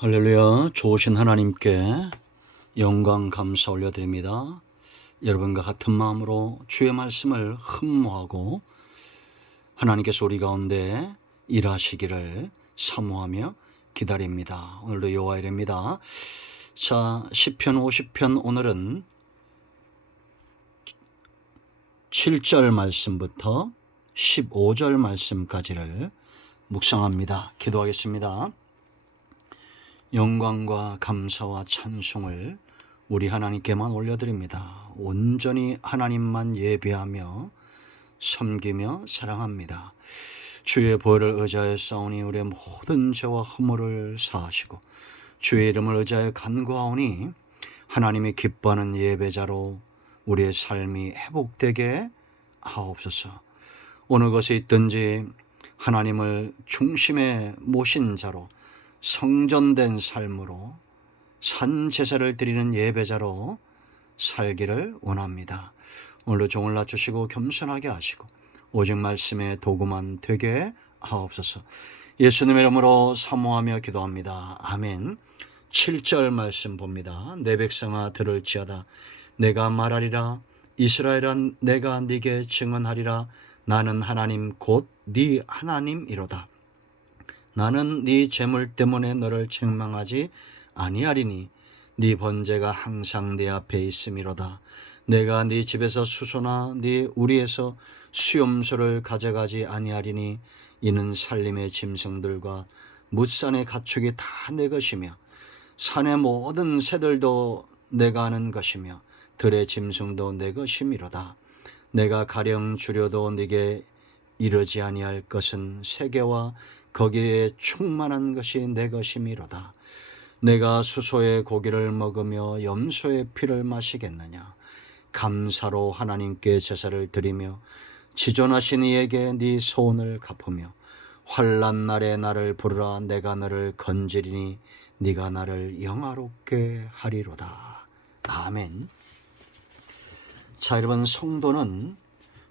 할렐루야. 좋으신 하나님께 영광 감사 올려드립니다. 여러분과 같은 마음으로 주의 말씀을 흠모하고 하나님께서 우리 가운데 일하시기를 사모하며 기다립니다. 오늘도 여호와의 일입니다. 자, 시편 50편 오늘은 7절 말씀부터 15절 말씀까지를 묵상합니다. 기도하겠습니다. 영광과 감사와 찬송을 우리 하나님께만 올려드립니다. 온전히 하나님만 예배하며 섬기며 사랑합니다. 주의 보혈을 의지하여 싸우니 우리의 모든 죄와 허물을 사하시고 주의 이름을 의지하여 간구하오니 하나님이 기뻐하는 예배자로 우리의 삶이 회복되게 하옵소서. 어느 것에 있든지 하나님을 중심에 모신 자로 성전된 삶으로 산 제사를 드리는 예배자로 살기를 원합니다. 오늘도 종을 낮추시고 겸손하게 하시고 오직 말씀의 도구만 되게 하옵소서. 예수님의 이름으로 사모하며 기도합니다. 아멘. 7절 말씀 봅니다. 내 백성아 들을지어다. 내가 말하리라. 이스라엘아 내가 네게 증언하리라. 나는 하나님 곧 네 하나님이로다. 나는 네 재물 때문에 너를 책망하지 아니하리니 네 번제가 항상 내 앞에 있음이로다. 내가 네 집에서 수소나 네 우리에서 수염소를 가져가지 아니하리니 이는 산림의 짐승들과 뭇산의 가축이 다 내 것이며 산의 모든 새들도 내가 아는 것이며 들의 짐승도 내 것이미로다. 내가 가령 주려도 네게 이르지 아니할 것은 세계와 거기에 충만한 것이 내 것이미로다. 내가 수소의 고기를 먹으며 염소의 피를 마시겠느냐. 감사로 하나님께 제사를 드리며 지존하신 이에게 네 소원을 갚으며 환난 날에 나를 부르라. 내가 너를 건지리니 네가 나를 영화롭게 하리로다. 아멘. 자, 여러분, 성도는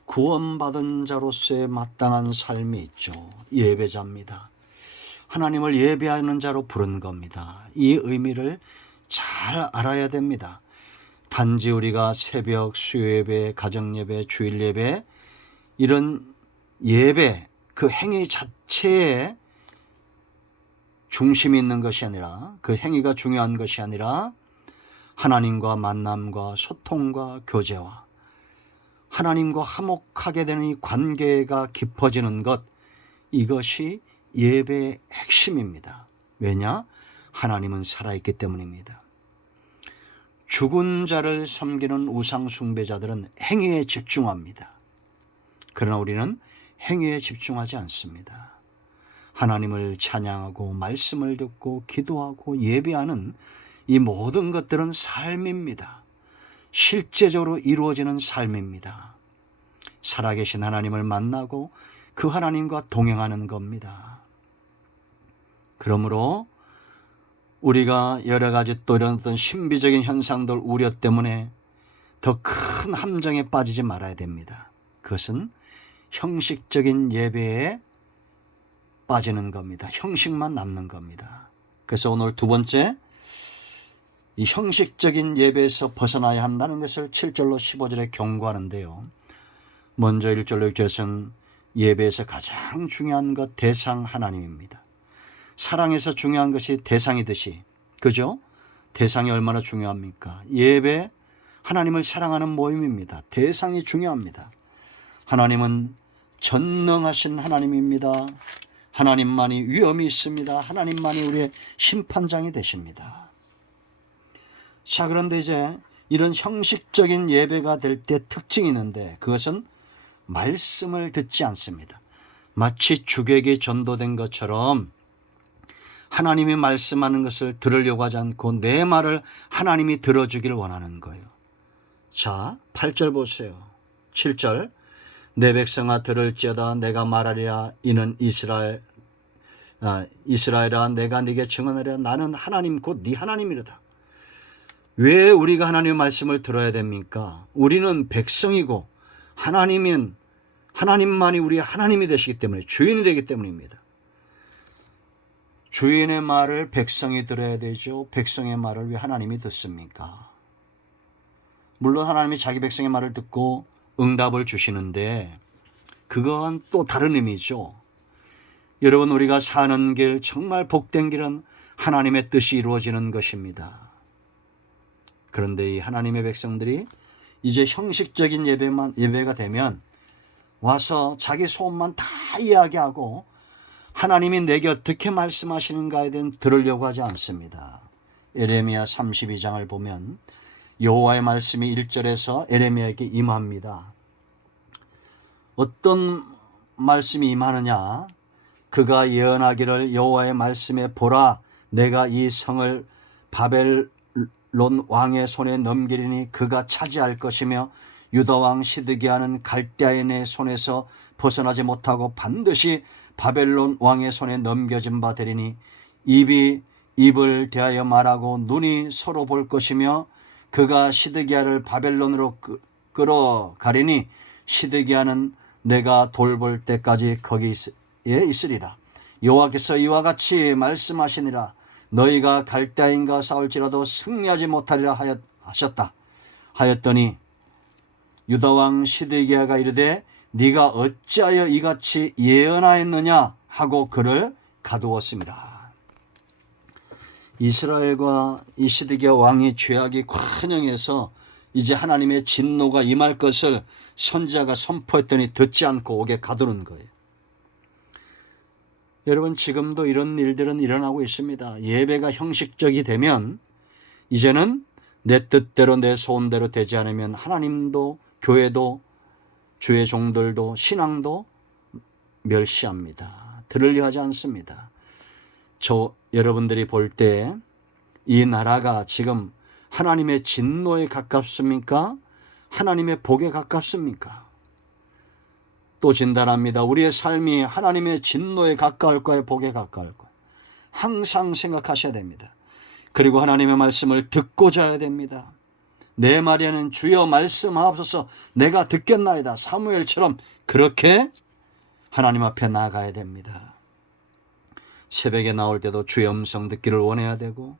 구원받은 자로서의 마땅한 삶이 있죠. 예배자입니다. 하나님을 예배하는 자로 부른 겁니다. 이 의미를 잘 알아야 됩니다. 단지 우리가 새벽, 수요예배, 가정예배, 주일예배 이런 예배 그 행위 자체에 중심이 있는 것이 아니라 그 행위가 중요한 것이 아니라 하나님과 만남과 소통과 교제와 하나님과 화목하게 되는 이 관계가 깊어지는 것, 이것이 예배의 핵심입니다. 왜냐? 하나님은 살아있기 때문입니다. 죽은 자를 섬기는 우상 숭배자들은 행위에 집중합니다. 그러나 우리는 행위에 집중하지 않습니다. 하나님을 찬양하고 말씀을 듣고 기도하고 예배하는 이 모든 것들은 삶입니다. 실제적으로 이루어지는 삶입니다. 살아계신 하나님을 만나고 그 하나님과 동행하는 겁니다. 그러므로 우리가 여러 가지 또 이런 어떤 신비적인 현상들 우려 때문에 더 큰 함정에 빠지지 말아야 됩니다. 그것은 형식적인 예배에 빠지는 겁니다. 형식만 남는 겁니다. 그래서 오늘 두 번째, 이 형식적인 예배에서 벗어나야 한다는 것을 7절로 15절에 경고하는데요. 먼저 1절로 6절에서는 예배에서 가장 중요한 것 대상 하나님입니다. 사랑에서 중요한 것이 대상이듯이, 그죠? 대상이 얼마나 중요합니까? 예배, 하나님을 사랑하는 모임입니다. 대상이 중요합니다. 하나님은 전능하신 하나님입니다. 하나님만이 위엄이 있습니다. 하나님만이 우리의 심판장이 되십니다. 자, 그런데 이제 이런 형식적인 예배가 될 때 특징이 있는데 그것은 말씀을 듣지 않습니다. 마치 주객이 전도된 것처럼 하나님이 말씀하는 것을 들으려고 하지 않고 내 말을 하나님이 들어주기를 원하는 거예요. 자, 8절 보세요. 7절 내 백성아 들을지어다. 내가 말하리라. 이는 이스라엘아 내가 네게 증언하리라. 나는 하나님 곧 네 하나님이로다. 왜 우리가 하나님의 말씀을 들어야 됩니까? 우리는 백성이고 하나님만이 우리의 하나님이 되시기 때문에, 주인이 되기 때문입니다. 주인의 말을 백성이 들어야 되죠. 백성의 말을 왜 하나님이 듣습니까? 물론 하나님이 자기 백성의 말을 듣고 응답을 주시는데 그건 또 다른 의미죠. 여러분, 우리가 사는 길, 정말 복된 길은 하나님의 뜻이 이루어지는 것입니다. 그런데 이 하나님의 백성들이 이제 형식적인 예배가 되면 와서 자기 소원만 다 이야기하고 하나님이 내게 어떻게 말씀하시는가에 대한 들으려고 하지 않습니다. 에레미야 32장을 보면 여호와의 말씀이 1절에서 에레미야에게 임합니다. 어떤 말씀이 임하느냐? 그가 예언하기를 여호와의 말씀에 보라, 내가 이 성을 바벨론 왕의 손에 넘기리니 그가 차지할 것이며 유다 왕 시드기야는 갈대아인의 손에서 벗어나지 못하고 반드시 바벨론 왕의 손에 넘겨진 바 되리니 입이 입을 대하여 말하고 눈이 서로 볼 것이며 그가 시드기야를 바벨론으로 끌어가리니 시드기야는 내가 돌볼 때까지 거기에 있으리라. 여호와께서 이와 같이 말씀하시니라. 너희가 갈대아인과 싸울지라도 승리하지 못하리라 하셨다. 하였더니 유다왕 시드기야가 이르되 네가 어찌하여 이같이 예언하였느냐 하고 그를 가두었습니다. 이스라엘과 이 시드기야 왕이 죄악이 관영해서 이제 하나님의 진노가 임할 것을 선지자가 선포했더니 듣지 않고 옥에 가두는 거예요. 여러분, 지금도 이런 일들은 일어나고 있습니다. 예배가 형식적이 되면 이제는 내 뜻대로 내 소원대로 되지 않으면 하나님도 교회도 주의 종들도 신앙도 멸시합니다. 들으려 하지 않습니다. 여러분들이 볼 때 이 나라가 지금 하나님의 진노에 가깝습니까? 하나님의 복에 가깝습니까? 또 진단합니다. 우리의 삶이 하나님의 진노에 가까울까요? 복에 가까울까요? 항상 생각하셔야 됩니다. 그리고 하나님의 말씀을 듣고자 해야 됩니다. 내 말에는 주여 말씀하옵소서 내가 듣겠나이다. 사무엘처럼 그렇게 하나님 앞에 나아가야 됩니다. 새벽에 나올 때도 주의 음성 듣기를 원해야 되고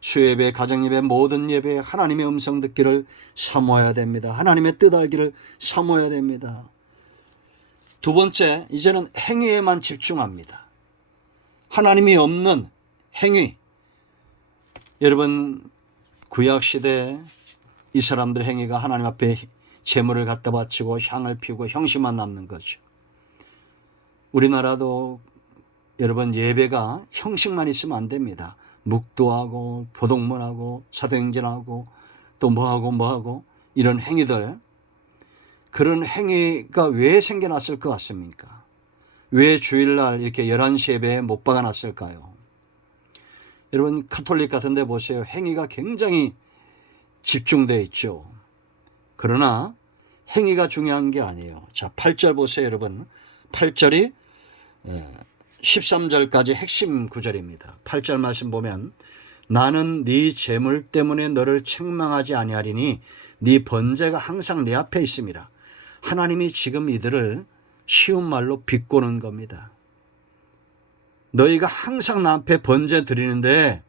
수예배, 가정예배, 모든 예배에 하나님의 음성 듣기를 사모해야 됩니다. 하나님의 뜻 알기를 사모해야 됩니다. 두 번째, 이제는 행위에만 집중합니다. 하나님이 없는 행위. 여러분, 구약시대 이 사람들의 행위가 하나님 앞에 제물을 갖다 바치고 향을 피우고 형식만 남는 거죠. 우리나라도 여러분 예배가 형식만 있으면 안 됩니다. 묵도하고 교동문하고 사도행전하고 또 뭐하고 이런 행위들, 그런 행위가 왜 생겨났을 것 같습니까? 왜 주일날 이렇게 11시 예배에 못 박아놨을까요? 여러분, 카톨릭 같은 데 보세요. 행위가 굉장히 집중되어 있죠. 그러나 행위가 중요한 게 아니에요. 자, 8절 보세요, 여러분. 8절이 13절까지 핵심 구절입니다. 8절 말씀 보면 나는 네 재물 때문에 너를 책망하지 아니하리니 네 번제가 항상 내 앞에 있음이라. 하나님이 지금 이들을 쉬운 말로 비꼬는 겁니다. 너희가 항상 나 앞에 번제 드리는데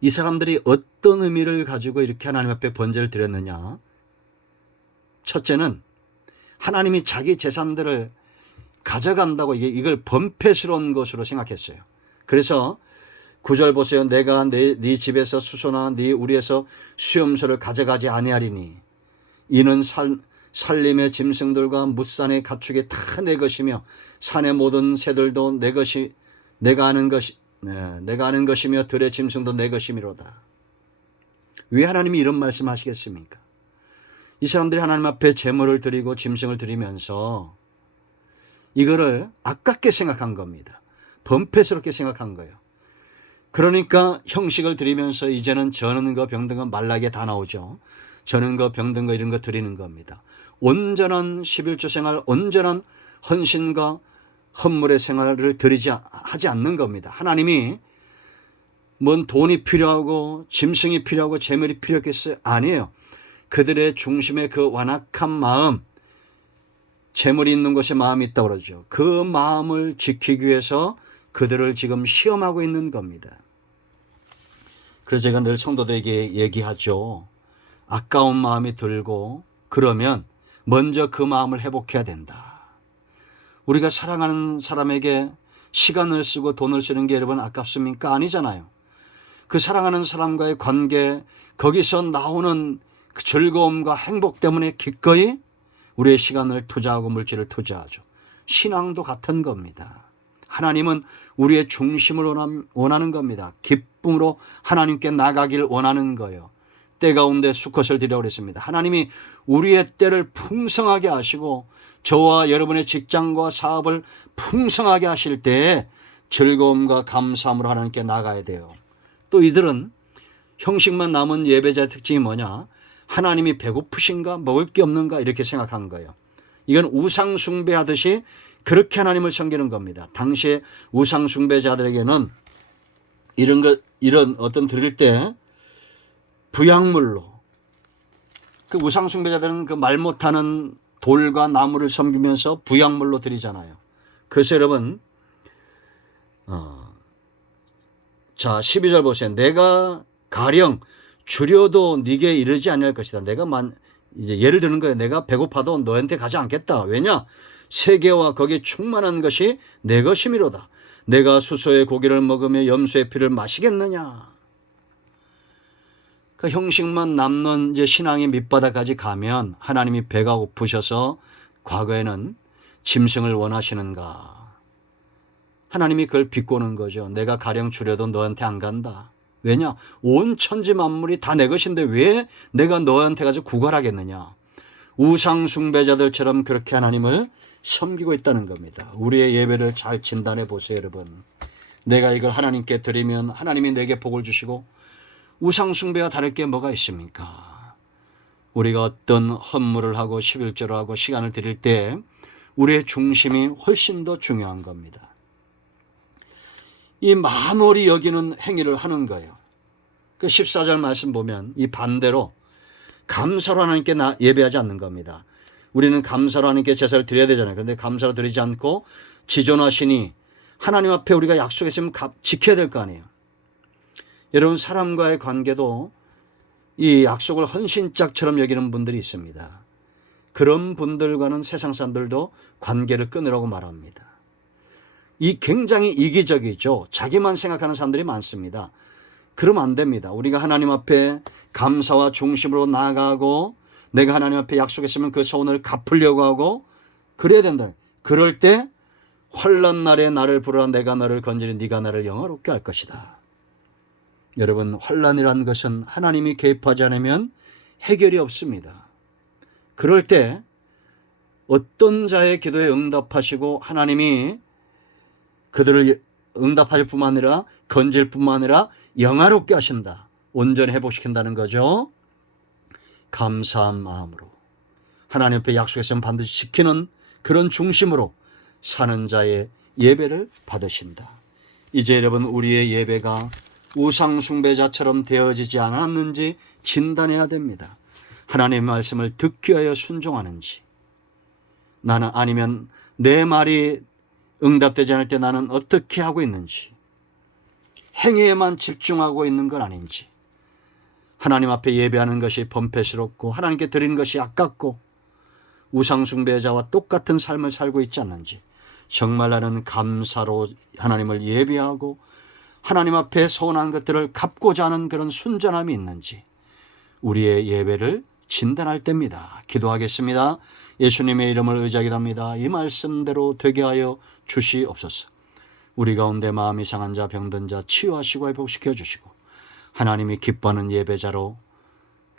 이 사람들이 어떤 의미를 가지고 이렇게 하나님 앞에 번제를 드렸느냐? 첫째는 하나님이 자기 재산들을 가져간다고 이걸 범패스러운 것으로 생각했어요. 그래서 9절 보세요. 내가 네 집에서 수소나 네 우리에서 수염소를 가져가지 아니하리니 이는 살림의 짐승들과 뭇산의 가축이 다 내 것이며 산의 모든 새들도 내 것이 내가 아는 것이며 들의 짐승도 내 것이미로다. 왜 하나님이 이런 말씀하시겠습니까? 이 사람들이 하나님 앞에 제물을 드리고 짐승을 드리면서 이거를 아깝게 생각한 겁니다. 범패스럽게 생각한 거예요. 그러니까 형식을 드리면서 이제는 저는 거 병든 거 말라게 다 나오죠. 저는 거 병든 거 이런 거 드리는 겁니다. 온전한 11조 생활, 온전한 헌신과 헌물의 생활을 하지 않는 겁니다. 하나님이 뭔 돈이 필요하고 짐승이 필요하고 재물이 필요했겠어요? 아니에요. 그들의 중심에 그 완악한 마음, 재물이 있는 곳에 마음이 있다고 그러죠. 그 마음을 지키기 위해서 그들을 지금 시험하고 있는 겁니다. 그래서 제가 늘 성도들에게 얘기하죠. 아까운 마음이 들고 그러면 먼저 그 마음을 회복해야 된다. 우리가 사랑하는 사람에게 시간을 쓰고 돈을 쓰는 게 여러분 아깝습니까? 아니잖아요. 그 사랑하는 사람과의 관계, 거기서 나오는 그 즐거움과 행복 때문에 기꺼이 우리의 시간을 투자하고 물질을 투자하죠. 신앙도 같은 겁니다. 하나님은 우리의 중심을 원하는 겁니다. 기쁨으로 하나님께 나가길 원하는 거예요. 때 가운데 수컷을 드리라고 그랬습니다. 하나님이 우리의 때를 풍성하게 하시고 저와 여러분의 직장과 사업을 풍성하게 하실 때에 즐거움과 감사함으로 하나님께 나가야 돼요. 또 이들은 형식만 남은 예배자의 특징이 뭐냐? 하나님이 배고프신가 먹을 게 없는가 이렇게 생각한 거예요. 이건 우상 숭배하듯이 그렇게 하나님을 섬기는 겁니다. 당시에 우상 숭배자들에게는 이런 어떤 드릴 때 부약물로, 그 우상 숭배자들은 그 말 못하는 돌과 나무를 섬기면서 부약물로 드리잖아요. 그래서 여러분 자 12절 보세요. 내가 가령 주려도 네게 이르지 아니할 것이다. 내가 이제 예를 드는 거예요. 내가 배고파도 너한테 가지 않겠다. 왜냐? 세계와 거기에 충만한 것이 내 것이미로다. 내가 수소의 고기를 먹으며 염소의 피를 마시겠느냐? 그 형식만 남는 이제 신앙의 밑바닥까지 가면 하나님이 배가 고프셔서 과거에는 짐승을 원하시는가? 하나님이 그걸 비꼬는 거죠. 내가 가령 주려도 너한테 안 간다. 왜냐? 온 천지 만물이 다 내 것인데 왜 내가 너한테 가서 구걸하겠느냐? 우상 숭배자들처럼 그렇게 하나님을 섬기고 있다는 겁니다. 우리의 예배를 잘 진단해 보세요, 여러분. 내가 이걸 하나님께 드리면 하나님이 내게 복을 주시고 우상 숭배와 다를 게 뭐가 있습니까? 우리가 어떤 헌물을 하고 11조를 하고 시간을 드릴 때 우리의 중심이 훨씬 더 중요한 겁니다. 이 만월이 여기는 행위를 하는 거예요. 그 14절 말씀 보면 이 반대로 감사로 하나님께 예배하지 않는 겁니다. 우리는 감사로 하나님께 제사를 드려야 되잖아요. 그런데 감사로 드리지 않고 지존하시니 하나님 앞에 우리가 약속했으면 지켜야 될 거 아니에요. 여러분 사람과의 관계도 이 약속을 헌신짝처럼 여기는 분들이 있습니다. 그런 분들과는 세상 사람들도 관계를 끊으라고 말합니다. 이 굉장히 이기적이죠. 자기만 생각하는 사람들이 많습니다. 그러면 안 됩니다. 우리가 하나님 앞에 감사와 중심으로 나아가고 내가 하나님 앞에 약속했으면 그 소원을 갚으려고 하고 그래야 된다. 그럴 때 환난 날에 나를 부르라 내가 너를 건지니 네가 나를 영화롭게 할 것이다. 여러분 환난이라는 것은 하나님이 개입하지 않으면 해결이 없습니다. 그럴 때 어떤 자의 기도에 응답하시고 하나님이 그들을 응답할 뿐만 아니라 건질 뿐만 아니라 영화롭게 하신다. 온전히 회복시킨다는 거죠. 감사한 마음으로 하나님 앞에 약속했으면 반드시 지키는 그런 중심으로 사는 자의 예배를 받으신다. 이제 여러분 우리의 예배가 우상 숭배자처럼 되어지지 않았는지 진단해야 됩니다. 하나님의 말씀을 듣기 위하여 순종하는지 나는 아니면 내 말이 응답되지 않을 때 나는 어떻게 하고 있는지 행위에만 집중하고 있는 건 아닌지 하나님 앞에 예배하는 것이 번패스럽고 하나님께 드리는 것이 아깝고 우상 숭배자와 똑같은 삶을 살고 있지 않는지 정말 나는 감사로 하나님을 예배하고 하나님 앞에 서운한 것들을 갚고자 하는 그런 순전함이 있는지 우리의 예배를 진단할 때입니다. 기도하겠습니다. 예수님의 이름을 의지하기도합니다. 이 말씀대로 되게 하여 주시옵소서. 우리 가운데 마음이 상한 자 병든 자 치유하시고 회복시켜 주시고 하나님이 기뻐하는 예배자로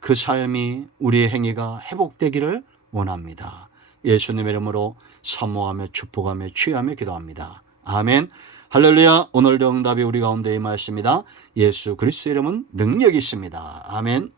그 삶이 우리의 행위가 회복되기를 원합니다. 예수님의 이름으로 사모하며 축복하며 취하며 기도합니다. 아멘. 할렐루야. 오늘도 응답이 우리 가운데 임하였습니다. 예수 그리스도의 이름은 능력이 있습니다. 아멘.